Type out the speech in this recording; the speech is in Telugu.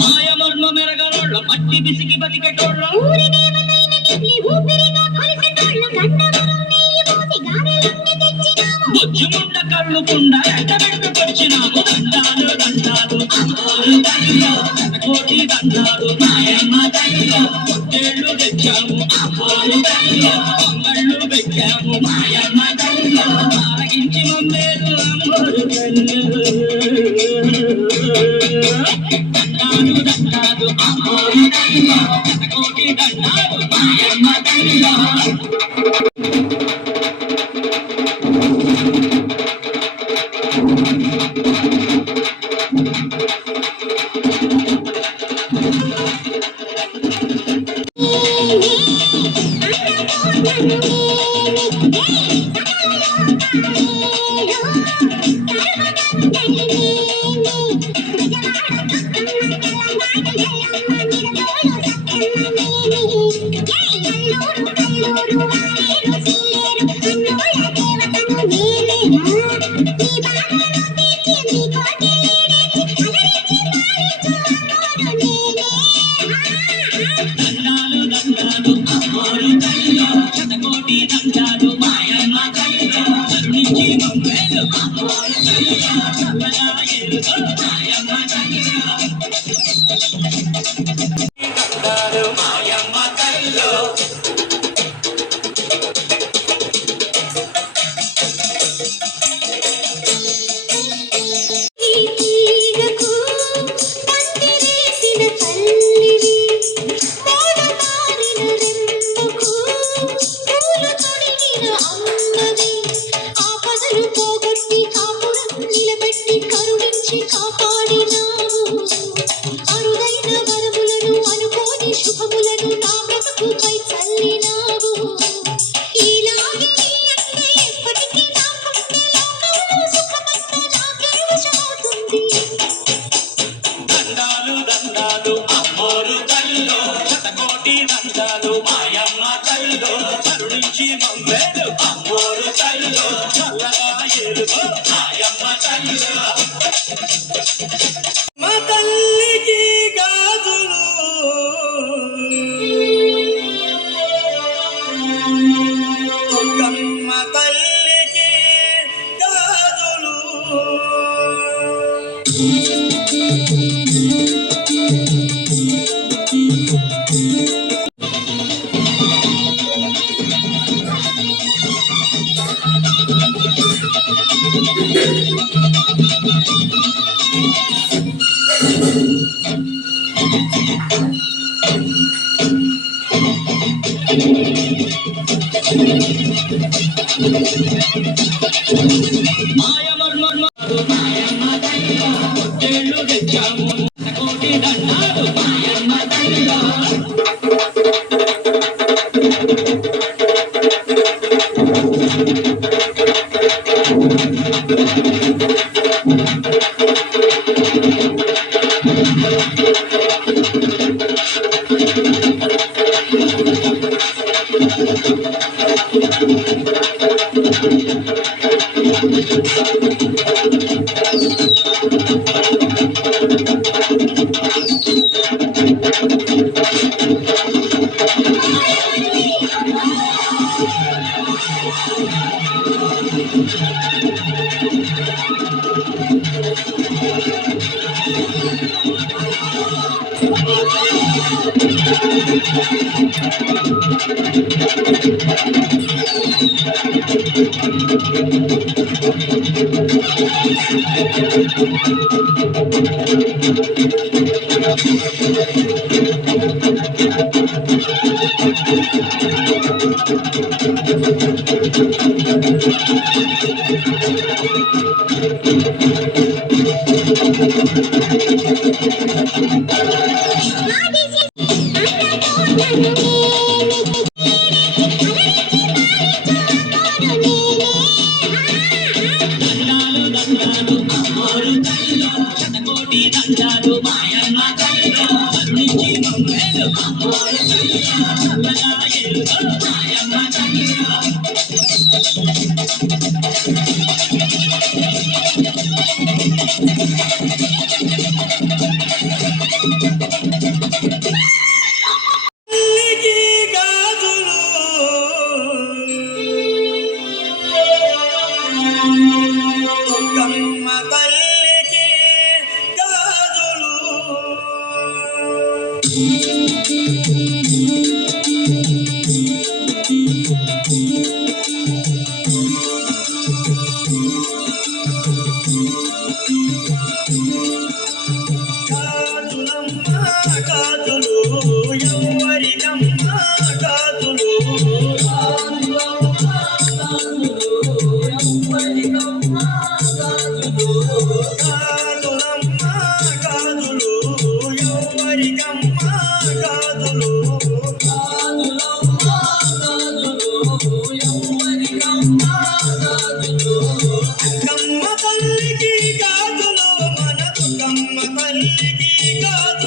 మాయమర్మ మెరగరోళ్ళ పట్టి బిసికి బతికెటోళ్ళ బుజ్జుముండ కళ్ళుకుండా ఎండబెట్టుకొచ్చినాము దండాలు దండాలు కోటి దండాలు మాయమ్మ తల్లిలో పొట్టేళ్ళు తెచ్చాము పొంగళ్ళు పెట్టాము మాయమ్మ తల్లిలో ఆరగించి మమ్మేలు అమ్మోరు దండాలు దండాలు అమ్మోరు తల్లిలో కోటి దండాలు మాయమ్మ తల్లిలో మా తల్లికి గాజులు దుర్గమ్మ తల్లికి గాజులు దండాలు అమ్మోరు తల్లో శతకోటి దండాలు మాయమ్మ తల్లో కరుణించి మమ్మేలు అమ్మోరు తల్లో చల్లగా ఏలుగో మాయమ్మ తల్లో తల్లికి గాజులు దుర్గమ్మ తల్లికి గాజులు గాజులమ్మ గాజులు ఎవరికమ్మ గాజులు గాజులమ్మ గాజులు ఎవరికమ్మ గాజులు కమ్మ తల్లికి గాజులు మన దుర్గమ్మ తల్లికి గాజులు